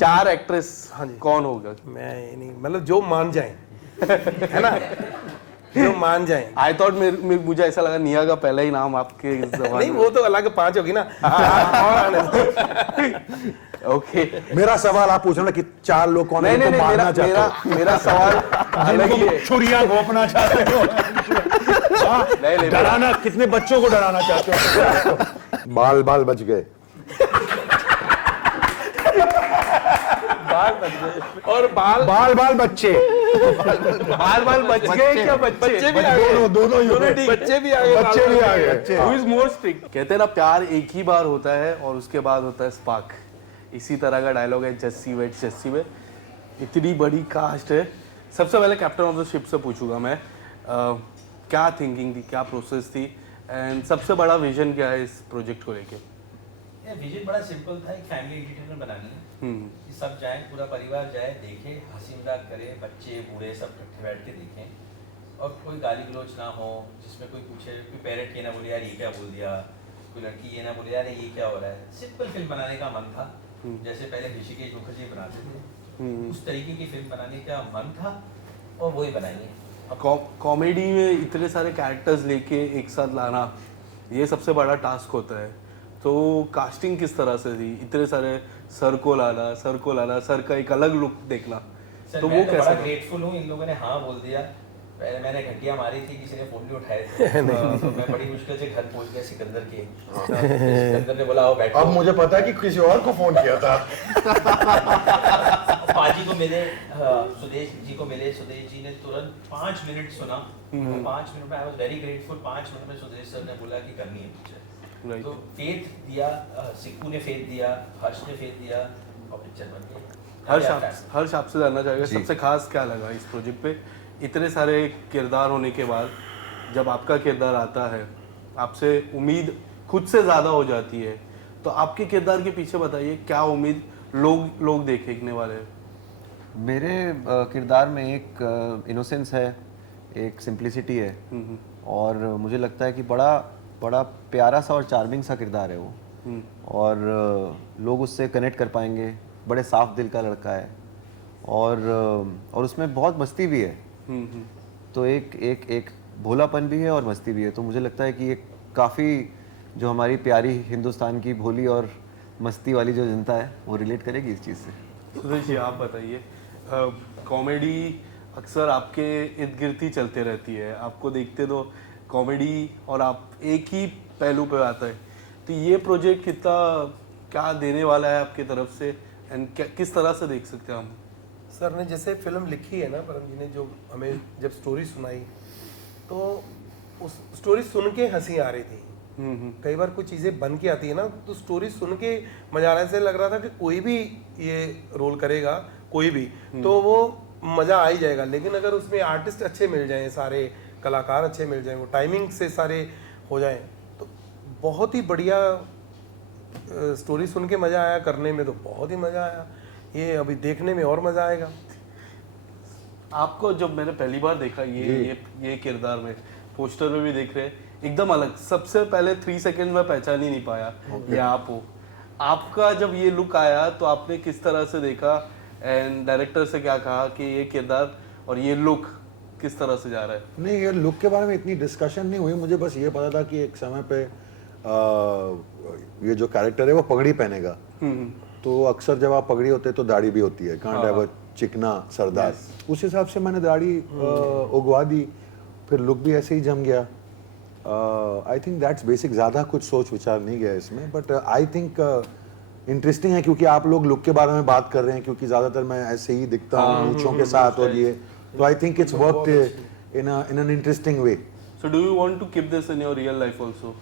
4 actress हाँ जी। कौन होगा? मैं ये नहीं, मतलब जो मान जाए है ना, जो मान जाए। आई थॉट मुझे ऐसा लगा निया का पहला ही नाम आपके जबान नहीं, वो तो अलग 5 होगी ना। और आने दो। ओके। मेरा सवाल आप पूछ रहे हैं कि 4 लोग कौन है नहीं जिनको नहीं, मारना चाहते हो? मेरा सवाल अलग ही है। छुरियां घोंपना चाहते हो? नहीं नहीं, डराना, कितने बच्चों को डराना चाहते हो? बाल बाल बच गए। और बाल बाल बाल बच्चे, बाल बाल बच गए क्या? बच्चे भी आ गए, दोनों बच्चे भी आ गए, बच्चे भी आ गए। Who is more strict? कहते हैं ना प्यार एक ही बार होता है और उसके बाद होता है स्पार्क। इसी तरह का डायलॉग है जस्सी वेट जस्सी में। इतनी बड़ी कास्ट है। सबसे पहले कैप्टन ऑफ द शिप से पूछूंगा मैं, क्या थिंकिंग थी, क्या प्रोसेस थी, एंड सबसे बड़ा विजन क्या है इस प्रोजेक्ट को लेके? विजन बड़ा सिंपल था, एक फैमिली एंटरटेनमेंट बनानी है कि सब जाएं, पूरा परिवार जाए, देखे, हंसी मजाक करे, बच्चे बूढ़े सब इकट्ठे बैठ के देखें और कोई गाली गलौज ना हो, जिसमें कोई पूछे, कोई पेरेंट ये ना बोले यार ये क्या बोल दिया, कोई लड़की ये ना बोले यार ये क्या हो रहा है। सिंपल फिल्म बनाने का मन था, जैसे पहले ऋषिकेश मुखर्जी बनाते थे, उस तरीके की फिल्म बनाने का मन था और वही बनाएंगे। कॉमेडी में इतने सारे कैरेक्टर्स लेके एक साथ लाना, ये सबसे बड़ा टास्क होता है। तो कास्टिंग किस तरह से थी? इतने सारे सर को लाना, सर का एक अलग लुक देखना, सर, तो मैं वो तो कैसा बड़ा था? ग्रेटफुल हूँ, इन लोगों ने हाँ बोल दिया। पहले मैंने घंटियां मारी थी, किसी ने फोन नहीं उठाए थे। तो मैं बड़ी मुश्किल से घर पहुंच गया सिकंदर के। सिकंदर ने बोला आओ बैठो। अब मुझे पता है कि किसी और को फोन किया था। पाजी को मिले, सुदेश जी को मिले, सुदेश जी ने तुरंत 5 मिनट सुना। 5 मिनट में I was very grateful. 5 minute में सुदेश सर ने बोला कि करनी है पिक्चर। Right. तो फेथ दिया, सिक्कू ने फेथ दिया, हर्ष ने फेथ दिया और पिक्चर बन गई। हर्ष आपसे जानना चाहेगा जी। सबसे खास क्या लगा इस प्रोजेक्ट पे? इतने सारे किरदार होने के बाद जब आपका किरदार आता है, आपसे उम्मीद खुद से ज़्यादा हो जाती है, तो आपके किरदार के पीछे बताइए क्या उम्मीद लोग देखने वाले हैं? मेरे किरदार में एक इनोसेंस है, एक सिंप्लिसिटी है और मुझे लगता है कि बड़ा प्यारा सा और चार्मिंग सा किरदार है वो। और लोग उससे कनेक्ट कर पाएंगे। बड़े साफ दिल का लड़का है और उसमें बहुत मस्ती भी है। तो एक भोलापन भी है और मस्ती भी है। तो मुझे लगता है कि ये काफ़ी जो हमारी प्यारी हिंदुस्तान की भोली और मस्ती वाली जो जनता है वो रिलेट करेगी इस चीज़ से। सुदेश जी आप बताइए, कॉमेडी अक्सर आपके इर्द गिर्द ही चलते रहती है, आपको देखते तो कॉमेडी और आप एक ही पहलू पे आता है, तो ये प्रोजेक्ट कितना क्या देने वाला है आपकी तरफ से एंड किस तरह से देख सकते हैं हम? सर ने जैसे फिल्म लिखी है ना, परम जी ने जो हमें जब स्टोरी सुनाई, तो उस स्टोरी सुन के हंसी आ रही थी। कई बार कुछ चीज़ें बन के आती है ना, तो स्टोरी सुन के मजा आ रहा है। ऐसे लग रहा था कि कोई भी ये रोल करेगा, कोई भी, तो वो मज़ा आ ही जाएगा। लेकिन अगर उसमें आर्टिस्ट अच्छे मिल जाएं, सारे कलाकार अच्छे मिल जाएं, वो टाइमिंग से सारे हो जाएं, तो बहुत ही बढ़िया स्टोरी सुन के मज़ा आया, करने में तो बहुत ही मज़ा आया। ये अभी देखने में और मज़ा आएगा। आपको जब मैंने पहली बार देखा ये किरदार में, पोस्टर में भी देख रहे हैं, एकदम अलग। सबसे पहले 3 सेकंड में पहचान ही नहीं पाया ये आप हो। आपका जब ये लुक आया तो आपने किस तरह से देखा एंड डायरेक्टर से क्या कहा कि ये किरदार और ये लुक किस तरह से जा रहा है? नहीं, ये लुक के बारे में इतनी डिस्कशन नहीं हुई। मुझे बस ये पता था कि एक समय पे ये जो कैरेक्टर है वो पगड़ी पहनेगा। तो अक्सर जब आप पगड़ी होते हैं तो दाढ़ी भी होती है, कांड है वो चिकना सरदार। उस हिसाब से मैंने दाढ़ी उगवा दी, फिर लुक भी ऐसे ही जम गया। आई थिंक दैट्स बेसिक, ज़्यादा कुछ सोच विचार नहीं गया इसमें। बट आई थिंक इंटरेस्टिंग है क्योंकि आप लोग लुक के बारे में बात कर रहे हैं, क्योंकि ज़्यादातर मैं ऐसे ही दिखता हूँ मूंछों के साथ और ये, तो I think it's worked in an interesting way. So do you want to keep this in your real life also?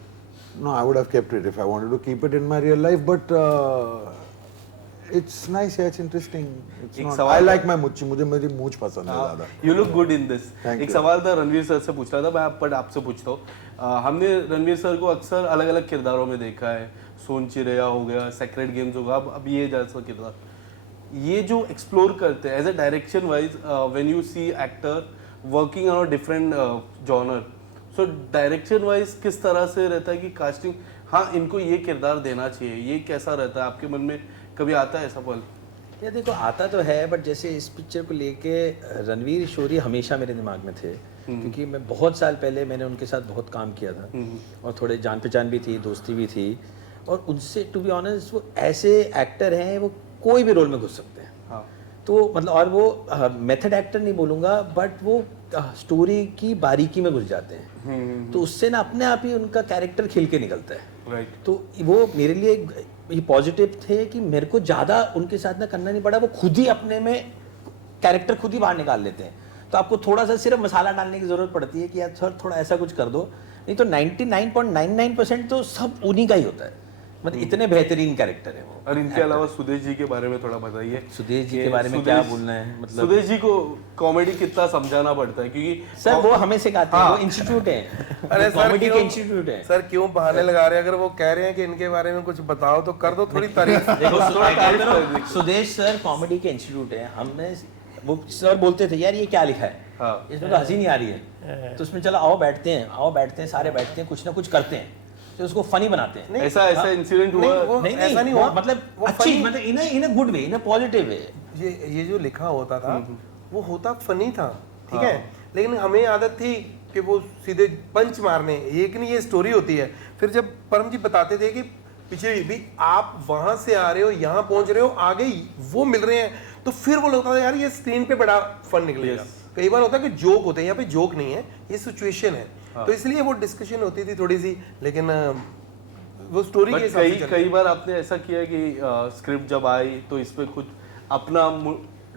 No, I would have kept it if I wanted to keep it in my real life, but it's nice, yeah, it's interesting. It's एक not, सवाल I like my मूंछ, मुझे मेरी मूंछ पसंद है ज़्यादा। You look good in this. Thank एक you. सवाल था रणवीर सर से पूछ रहा था, मैं पर आपसे पूछता हूँ। हमने रणवीर सर को अक्सर अलग अलग किरदारों में देखा है, सोन चिड़ैया हो गया, सेक्रेट गेम्स होगा, अब ये जैसा किरदार, ये जो एक्सप्लोर करते हैं as a direction wise, when you see actor working on a different genre, so direction wise किस तरह से रहता है कि कास्टिंग, हाँ इनको ये किरदार देना चाहिए, ये कैसा रहता है आपके मन में, कभी आता है ऐसा पल? ये देखो आता तो है, बट जैसे इस पिक्चर को लेके रणवीर शोरी हमेशा मेरे दिमाग में थे, क्योंकि मैं बहुत साल पहले मैंने उनके साथ बहुत काम किया था और थोड़े जान पहचान भी थी, दोस्ती भी थी, और उनसे टू बी ऑनेस्ट वो ऐसे एक्टर हैं, वो कोई भी रोल में घुस सकते हैं। हाँ तो मतलब, और वो मेथड एक्टर नहीं बोलूँगा, बट वो स्टोरी की बारीकी में घुस जाते हैं, तो उससे ना अपने आप ही उनका कैरेक्टर खिल के निकलता है। राइट। तो वो मेरे लिए ये पॉजिटिव थे कि मेरे को ज़्यादा उनके साथ ना करना नहीं पड़ा, वो खुद ही अपने में कैरेक्टर खुद ही बाहर निकाल लेते हैं। तो आपको थोड़ा सा सिर्फ मसाला डालने की ज़रूरत पड़ती है कि यार सर थोड़ा ऐसा कुछ कर दो, नहीं तो 99.99% तो सब उन्हीं का ही होता है, मतलब इतने बेहतरीन कैरेक्टर है वो। और इनके अलावा सुदेश जी के बारे में थोड़ा बताइए। सुदेश जी के बारे में क्या बोलना है, मतलब सुदेश जी को कॉमेडी कितना समझाना पड़ता है, क्योंकि सर वो हमें सिखाते हैं, वो इंस्टीट्यूट है, अरे सर कॉमेडी के क्यों- इंस्टीट्यूट है। सर क्यों बहाने लगा रहे हैं? अगर वो कह रहे हैं कि इनके बारे में कुछ बताओ तो कर दो थोड़ी तारीफ। देखो सुदेश सर कॉमेडी के इंस्टीट्यूट है, हमने वो सर बोलते थे यार ये क्या लिखा है, हाँ। इसमें तो हंसी नहीं आ रही है, तो उसमें चलो आओ बैठते हैं, सारे बैठते हैं, कुछ ना कुछ करते हैं, तो उसको फनी बनाते हैं। ऐसा इंसिडेंट नहीं, हुआ? वो नहीं ऐसा नहीं वो हुआ, मतलब वो अच्छी, funny- मतलब in good way, in positive way. ये जो लिखा होता था वो होता फनी था, ठीक है, लेकिन हमें आदत थी कि वो सीधे पंच मारने, एक नहीं ये स्टोरी होती है। फिर जब परम जी बताते थे कि पीछे भी आप वहां से आ रहे हो, यहाँ पहुंच रहे हो, आगे वो मिल रहे हैं, तो फिर वो लगता था यार ये स्क्रीन पे बड़ा फन निकलेगा। कई बार होता है कि जोक होते हैं, यहाँ पे जोक नहीं है, ये सिचुएशन है, तो इसलिए वो डिस्कशन होती थी थोड़ी सी, लेकिन वो स्टोरी के बट हिसाब से चलती कई बार आपने ऐसा किया कि स्क्रिप्ट जब आई तो इस पे कुछ अपना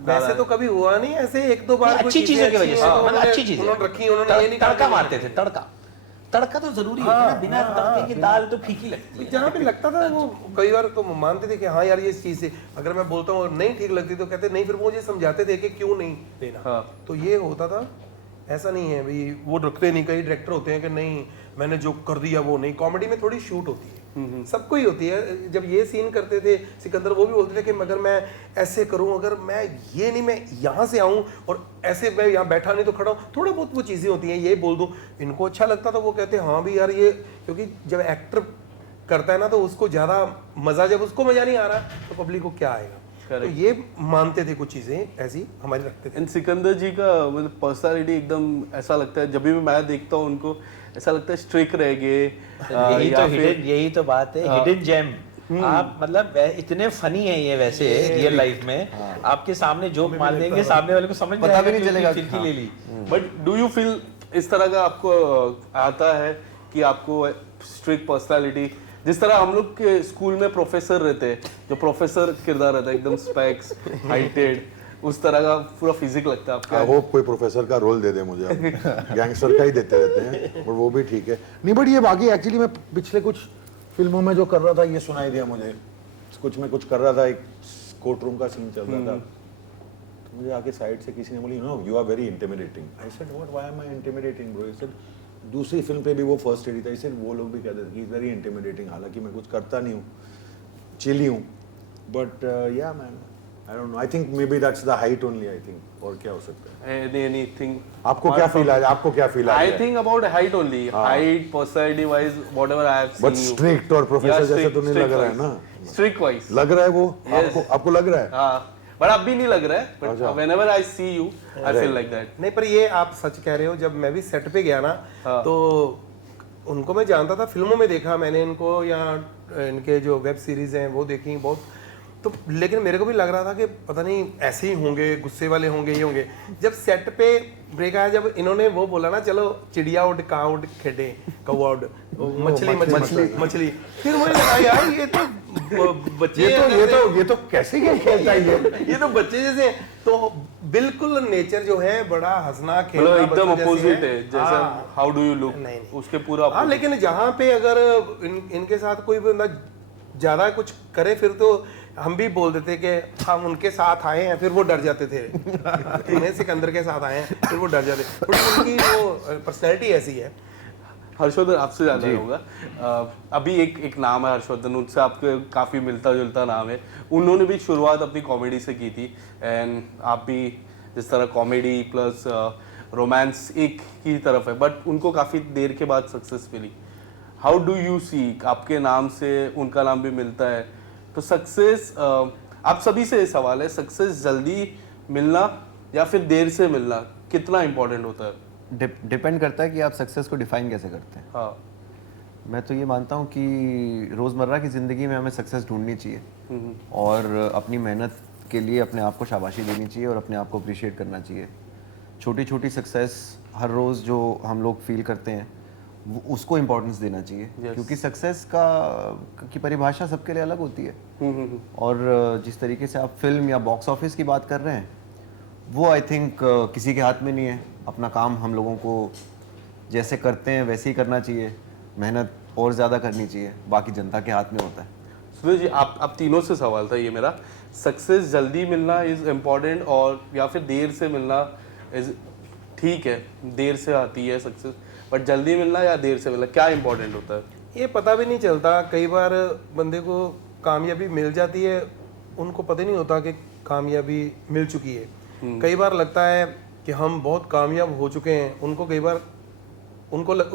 वैसे तो कभी हुआ नहीं, ऐसे एक दो बार कोई अच्छी चीजों की वजह से, तो मतलब अच्छी चीजें उन्होंने रखी, उन्होंने ये नहीं तड़का कहा कि- मारते थे, तड़का तो जरूरी होता है ना, बिना तड़के की दाल तो फीकी लगती है। जहाँ पे लगता था वो कई बार तो मानते थे कि हाँ यार ये इस चीज से, अगर मैं बोलता हूँ और नहीं ठीक लगती तो कहते नहीं, फिर वो मुझे समझाते थे कि क्यों नहीं देना। हाँ। तो ये होता था, ऐसा नहीं है भाई वो रखते नहीं। कई डायरेक्टर होते हैं कि नहीं मैंने जो कर दिया वो नहीं। कॉमेडी में थोड़ी शूट होती है, सबको ही होती है। जब ये सीन करते थे सिकंदर, वो भी बोलते थे कि अगर मैं ऐसे करूं, अगर मैं ये नहीं, मैं यहाँ से आऊं और ऐसे मैं यहाँ बैठा नहीं तो खड़ा हूं, थोड़ा बहुत वो चीज़ें होती हैं, ये बोल दूं। इनको अच्छा लगता था, वो कहते हैं हाँ भी यार ये, क्योंकि जब एक्टर करता है ना तो उसको ज़्यादा मज़ा, जब उसको मज़ा नहीं आ रहा तो पब्लिक को क्या आएगा। तो ये मानते थे, कुछ चीज़ें ऐसी हमारी रखते थे। इन सिकंदर जी का मतलब पर्सनालिटी एकदम ऐसा लगता है, जब भी मैं देखता हूँ उनको ऐसा लगता है स्ट्रिक्ट रह गए। यही तो बात है, हिडन जेम। आप मतलब इतने फनी है ये वैसे रियल लाइफ में, आपके सामने जोक मार देंगे, सामने वाले को समझ में पता भी आएगा नहीं कि चलेगा। उसकी फिरकी ले ली। बट डू यू फील इस तरह का आपको आता है कि आपको स्ट्रिक्ट पर्सनालिटी, जिस तरह हम लोग के स्कूल में प्रोफेसर रहते हैं, जो प्रोफेसर किरदार रहता है एकदम स्पेक्स हाइटेड, उस तरह का पूरा फिजिक लगता है आपका? आई होप कोई प्रोफेसर का रोल दे दे मुझे अब। गैंगस्टर का ही देते रहते हैं, और वो भी ठीक है। नहीं बट ये बाकी एक्चुअली मैं पिछले कुछ फिल्मों में जो कर रहा था ये सुनाई दिया मुझे। कुछ मैं कुछ कर रहा था, एक कोर्ट रूम का सीन चल रहा था, तो मुझे आके साइड से किसी ने बोली you are very intimidating. I said what, why am I intimidating bro? He said दूसरी फिल्म पे भी वो फर्स्ट एडी था, इसे वो लोग भी कहते थे कि इज वेरी इंटिमिडेटिंग, हालांकि मैं कुछ करता नहीं हूँ, चिली हूँ, बट या man I don't know, I think may be that's the height only, I think. और क्या हो सकता है? एनीथिंग आपको क्या फील आया? आपको क्या फील आया? I think about height only, height, personality wise, whatever I have but strict और प्रोफेसर जैसे तो नहीं लग रहा है ना? स्ट्रिक्ट वाइज लग रहा है वो? Yes. आपको लग रहा है? हाँ, बट अब भी नहीं लग रहा है, अच्छा। But whenever I see you I feel like that. नहीं पर ये आप सच कह रहे हो, जब मैं भी सेट पे गया ना तो उनको मैं जानता था, फिल्मों में देखा मैंने इनको, या इनके जो वेब सीरीज हैं वो देखी बहुत, तो लेकिन मेरे को भी लग रहा था कि पता नहीं ऐसे ही होंगे, गुस्से वाले होंगे, ये होंगे। जब सेट पे ब्रेक आया, जब इन्होंने वो बोला ना चलो चिड़िया उड़ कां उड़ खेडे कौवा उड़, मछली, फिर मुझे लगा यार ये तो बच्चे, ये तो कैसे क्या खेलता है ये तो बच्चे जैसे हैं। तो बिल्कुल नेचर जो है बड़ा हंसना खेलना मतलब एकदम बच्चों जैसी अपोजिट है, जैसा हाँ। हाउ डू यू लुक, नहीं। उसके पूरा हाँ, लेकिन जहाँ पे अगर इनके साथ कोई बंदा ज्यादा कुछ करे फिर तो हम भी बोल देते कि हम उनके साथ आए हैं, फिर वो डर जाते थे। इन्हें सिकंदर के साथ आए हैं, फिर वो डर जाते। थोड़ी उनकी वो पर्सनैलिटी ऐसी है। हर्षवर्धन आपसे जानना होगा, अभी एक नाम है हर्षवर्धन, उनसे आपके काफ़ी मिलता जुलता नाम है। उन्होंने भी शुरुआत अपनी कॉमेडी से की थी, एंड आप भी जिस तरह कॉमेडी प्लस रोमांस एक ही तरफ है, बट उनको काफ़ी देर के बाद सक्सेस मिली। हाउ डू यू सी, आपके नाम से उनका नाम भी मिलता है, तो सक्सेस आप सभी से ये सवाल है, सक्सेस जल्दी मिलना या फिर देर से मिलना कितना इंपॉर्टेंट होता है? डिपेंड करता है कि आप सक्सेस को डिफाइन कैसे करते हैं। हाँ। मैं तो ये मानता हूँ कि रोज़मर्रा की ज़िंदगी में हमें सक्सेस ढूंढनी चाहिए और अपनी मेहनत के लिए अपने आप को शाबाशी देनी चाहिए और अपने आप को अप्रिशिएट करना चाहिए। छोटी छोटी सक्सेस हर रोज़ जो हम लोग फील करते हैं उसको इम्पोर्टेंस देना चाहिए। क्योंकि सक्सेस की परिभाषा सबके लिए अलग होती है। और जिस तरीके से आप फिल्म या बॉक्स ऑफिस की बात कर रहे हैं वो आई थिंक किसी के हाथ में नहीं है। अपना काम हम लोगों को जैसे करते हैं वैसे ही करना चाहिए, मेहनत और ज़्यादा करनी चाहिए, बाकी जनता के हाथ में होता है। सुरेश जी, आप तीनों से सवाल था ये मेरा, सक्सेस जल्दी मिलना इज़ इम्पॉर्टेंट और या फिर देर से मिलना इज ठीक है, देर से आती है सक्सेस, बट जल्दी मिलना या देर से मिलना क्या इम्पोर्टेंट होता है? ये पता भी नहीं चलता। कई बार बंदे को कामयाबी मिल जाती है, उनको पता नहीं होता कि कामयाबी मिल चुकी है। कई बार लगता है कि हम बहुत कामयाब हो चुके हैं, उनको कई बार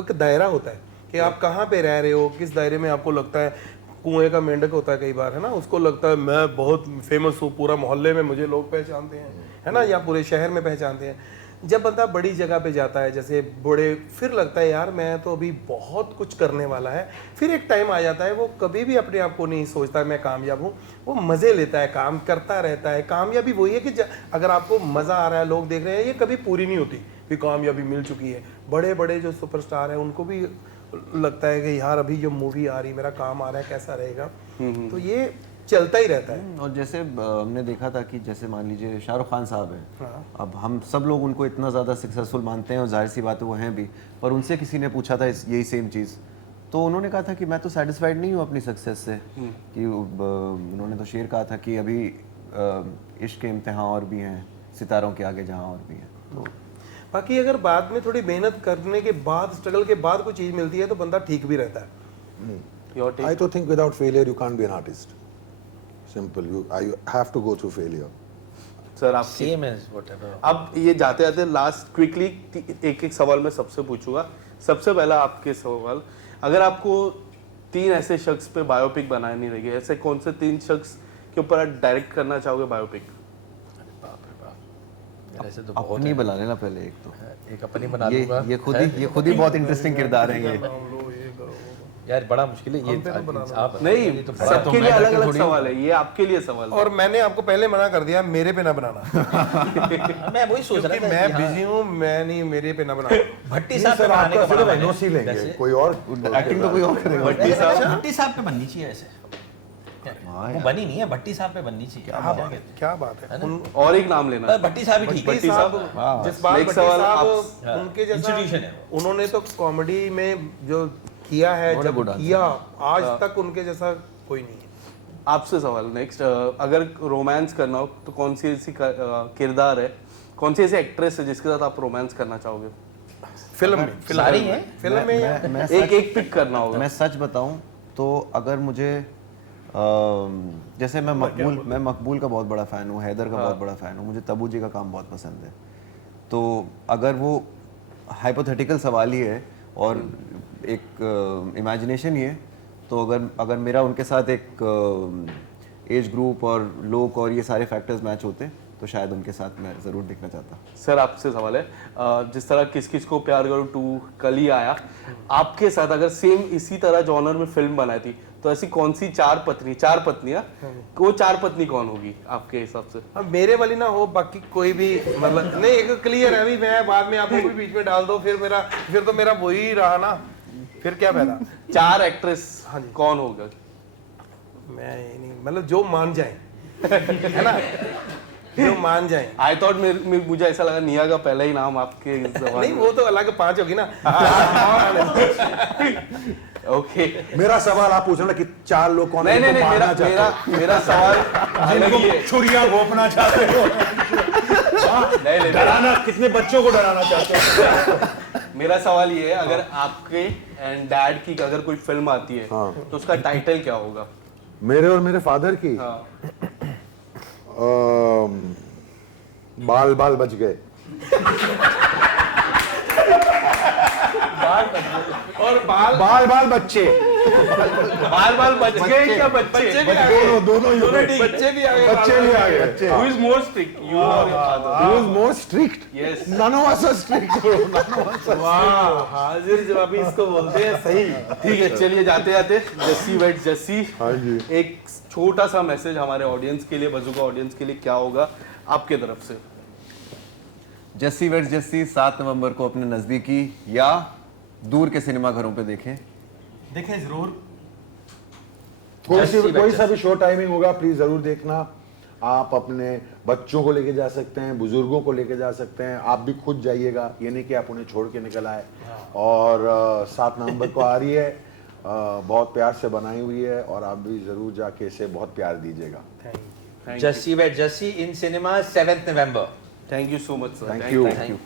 एक दायरा होता है कि आप कहाँ पे रह रहे हो, किस दायरे में आपको लगता है। कुएं का मेंढक होता है कई बार, है ना, उसको लगता है मैं बहुत फेमस हूँ, पूरा मोहल्ले में मुझे लोग पहचानते हैं, है ना, या पूरे शहर में पहचानते हैं। जब बंदा बड़ी जगह पे जाता है, जैसे बड़े, फिर लगता है यार मैं तो अभी बहुत कुछ करने वाला है। फिर एक टाइम आ जाता है वो कभी भी अपने आप को नहीं सोचता मैं कामयाब हूँ, वो मज़े लेता है, काम करता रहता है। कामयाबी वही है कि अगर आपको मज़ा आ रहा है, लोग देख रहे हैं, ये कभी पूरी नहीं होती कि कामयाबी मिल चुकी है। बड़े बड़े जो सुपरस्टार हैं उनको भी लगता है कि यार अभी जो मूवी आ रही, मेरा काम आ रहा है, कैसा रहेगा। तो ये चलता ही रहता है। और जैसे हमने देखा था कि जैसे मान लीजिए शाहरुख खान साहब हैं, हाँ। अब हम सब लोग उनको इतना ज़्यादा सक्सेसफुल मानते हैं और जाहिर सी बात है वो हैं भी, पर उनसे किसी ने पूछा था यही सेम चीज़, तो उन्होंने कहा था कि मैं तो सेटिस्फाइड नहीं हूँ अपनी सक्सेस से। कि उन्होंने तो शेर कहा था कि अभी इश्क के इम्तिहान और भी हैं, सितारों के आगे जहाँ और भी हैं। तो बाकी अगर बाद में थोड़ी मेहनत करने के बाद, स्ट्रगल के बाद कोई चीज़ मिलती है तो बंदा ठीक भी रहता है। Your take? I तो think without failure you can't be an artist. Simple. You have to go through failure. Sir आप सेम एज व्हाटएवर। अब ये जाते जाते लास्ट क्विकली एक एक सवाल मैं सबसे पूछूंगा। सबसे पहला आपके सवाल, अगर आपको 3 ऐसे शख्स पे बायोपिक बनानी रहेगी, ऐसे कौन से 3 शख्स के ऊपर आप डायरेक्ट करना चाहोगे बायोपिक? ऐसे तो बहुत अपनी बना लेना पहले एक तो, एक अपनी बना लूंगा। ये खुद ही बहुत इंटरेस्टिंग किरदार है ये। यार बड़ा मुश्किल है ये, आप नहीं, तो सबके लिए अलग अलग सवाल है, ये आपके लिए सवाल है। और मैंने आपको पहले मना कर दिया मेरे पे ना बनाना। मैं वही सोच क्योंकि रहा था मैं कि बिजी हूँ, मैं नहीं, मेरे पे ना बनाना। भट्टी साहब पे सर बनाने का आपका बड़ा सिर्फ मन है। एनओसी लेंगे, वैसे- कोई और एक्टिंग तो कोई और करेगा। भट्टी साहब, भट्टी साहब पे बननी चाहिए ऐसे। वो बनी नहीं है, भट्टी साहब पे बननी चाहिए। क्या बात है। और एक नाम लेना। भट्टी साहब ही ठीक है। भट्टी साहब, जिस बात नेक्स्ट भट्टी सवाल साहब उनके जैसा इंस्टीट्यूशन है वो। उन्होंने तो कॉमेडी में जो किया है, What a जब good answer. किया, आज तक उनके जैसा कोई नहीं है। आपसे सवाल नेक्स्ट, अगर रोमांस करना हो तो कौन सी ऐसी किरदार है, कौन सी ऐसी एक्ट्रेस है जिसके साथ आप रोमांस करना चाहोगे? फिल्म में, सारी हैं? फिल्म में या- मैं एक पिक करना होगा। मैं सच बताऊं तो अगर मुझे जैसे मैं मकबूल का बहुत बड़ा फ़ैन हूँ, हैदर का बहुत बड़ा फ़ैन हूँ, मुझे तब्बू जी का काम बहुत पसंद है। तो अगर वो हाइपोथेटिकल सवाल ही है और एक इमेजिनेशन ही है, तो अगर मेरा उनके साथ एक एज ग्रुप और लोग और ये सारे फैक्टर्स मैच होते तो शायद उनके साथ मैं ज़रूर देखना चाहता। सर आपसे सवाल है, जिस तरह किस किस को प्यार करूं 2 कल ही आया, आपके साथ अगर सेम इसी तरह जॉनर में फिल्म बनाई थी तो ऐसी कौन सी 4 पत्नियां, वो 4 पत्नी कौन होगी आपके हिसाब से? अब मेरे वाली ना हो, बाकी कोई भी, मतलब नहीं, एक क्लियर है। अभी मैं बाद में आपको भी बीच में डाल दो, फिर तो मेरा वही रहा ना, फिर क्या फायदा। 4 एक्ट्रेस हाँ जी। कौन होगा? मैं ये नहीं, मतलब जो मान जाए, है ना, जो मान जाए। आई थॉट मुझे ऐसा लगा निया का पहला ही नाम आपके जबान नहीं, में। वो तो अलग 5 होगी ना। ओके, मेरा सवाल आप पूछ रहे हैं कि 4 लोग कौन नहीं है नहीं जिनको नहीं, मारना चाहते हो? मेरा सवाल अलग ही है। छुरियां घोंपना चाहते हो? नहीं नहीं, डराना, कितने बच्चों को डराना चाहते हो? मेरा सवाल ये है, अगर आपके एंड डैड की अगर कोई फिल्म आती है हाँ। तो उसका टाइटल क्या होगा? मेरे और मेरे फादर की हाँ। बाल बाल बच गए। और बाल बाल बाल बच्चे। बाल बाल बच गए क्या बच्चे दोनों ही हो गए। बच्चे भी आ गए बच्चे भी आ गए। Who is more strict? You or your father? He was more strict. Yes. None of us are strict. None of us are वाह, हाजिर जवाबी इसको बोलते हैं, सही। ठीक है, चलिए जाते जाते जस्सी वेट जस्सी, हाँ जी। एक छोटा सा मैसेज हमारे ऑडियंस के लिए, बजुका ऑडियंस के लिए क्या होगा आपके तरफ से? जस्सी वेट्स जस्सी 7 नवंबर को अपने नज़दीकी या दूर के सिनेमा घरों पे देखें। देखें जरूर। कोई सा भी शो टाइमिंग होगा प्लीज जरूर देखना। आप अपने बच्चों को लेके जा सकते हैं, बुजुर्गों को लेके जा सकते हैं, आप भी खुद जाइएगा, ये नहीं कि आप उन्हें छोड़ के निकल आए। और 7 नवंबर को आ रही है, बहुत प्यार से बनाई हुई है और आप भी जरूर जाके इसे बहुत प्यार दीजिएगा। Jassi weds Jassi in cinema 7th November। Thank you so much sir. Thank you.